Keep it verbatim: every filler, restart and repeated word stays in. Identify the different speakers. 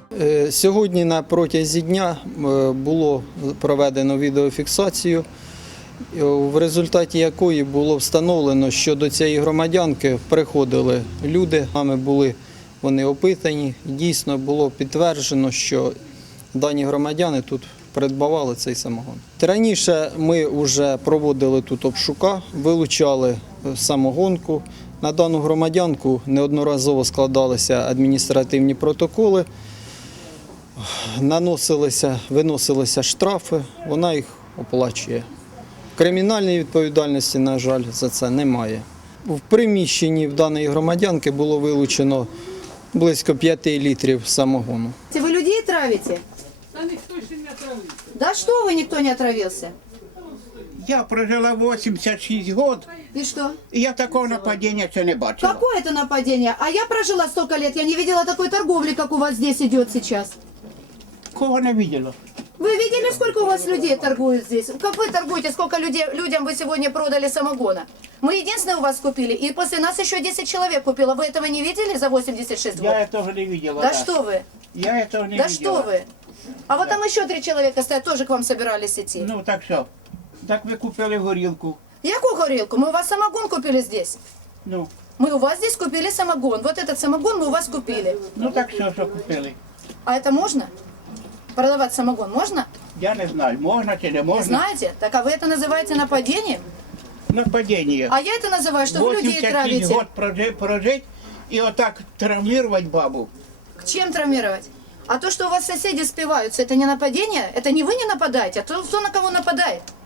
Speaker 1: Е, Сьогодні на протязі дня е, було проведено відеофіксацію, е, в результаті якої було встановлено, що до цієї громадянки приходили люди, нами були вони опитані. Дійсно було підтверджено, що дані громадяни тут придбавали цей самогон. Раніше ми вже проводили тут обшука, вилучали самогонку. На дану громадянку неодноразово складалися адміністративні протоколи, наносилися, виносилися штрафи, вона їх оплачує. Кримінальної відповідальності, на жаль, за це немає. В приміщенні в даної громадянки було вилучено близько п'яти літрів самогону.
Speaker 2: Вы людей травите?
Speaker 3: Да никто еще не отравился.
Speaker 2: Да что вы, никто не отравился?
Speaker 4: Я прожила восемьдесят шесть год,
Speaker 2: И что?
Speaker 4: і я такого нападіння ще не бачила.
Speaker 2: Какое это нападение? А я прожила столько лет, я не видела такой торговли, как у вас здесь идет сейчас.
Speaker 4: Кого не бачила?
Speaker 2: Вы видели, сколько у вас людей торгуют здесь? Как вы торгуете, сколько людей, людям вы сегодня продали самогона? Мы единственное у вас купили, и после нас еще десять человек купило. Вы этого не видели за восемьдесят шесть год?
Speaker 4: Я этого не видела.
Speaker 2: Да что вы?
Speaker 4: Я этого не
Speaker 2: Да
Speaker 4: видела.
Speaker 2: что вы? А вот там еще три человека стоят, тоже к вам собирались идти.
Speaker 4: Ну так що? Так ви купили горілку.
Speaker 2: Яку горелку? Мы у вас самогон купили здесь.
Speaker 4: Ну,
Speaker 2: Мы у вас здесь купили самогон. Вот этот самогон мы у вас купили.
Speaker 4: ну так що, що купили?
Speaker 2: А это можно? Продавать самогон можно?
Speaker 4: Я не знаю, можна чи не
Speaker 2: Не
Speaker 4: можна.
Speaker 2: знаете? Так а вы это называете нападением?
Speaker 4: Нападіння.
Speaker 2: А я это называю, что вы людей
Speaker 4: восемьдесят шесть
Speaker 2: травите.
Speaker 4: год прожить, прожить і отак травмувати бабу.
Speaker 2: К чем травмировать? А то, что у вас соседи спиваются, это не нападение? Это не вы не нападаете, а то, кто на кого нападает.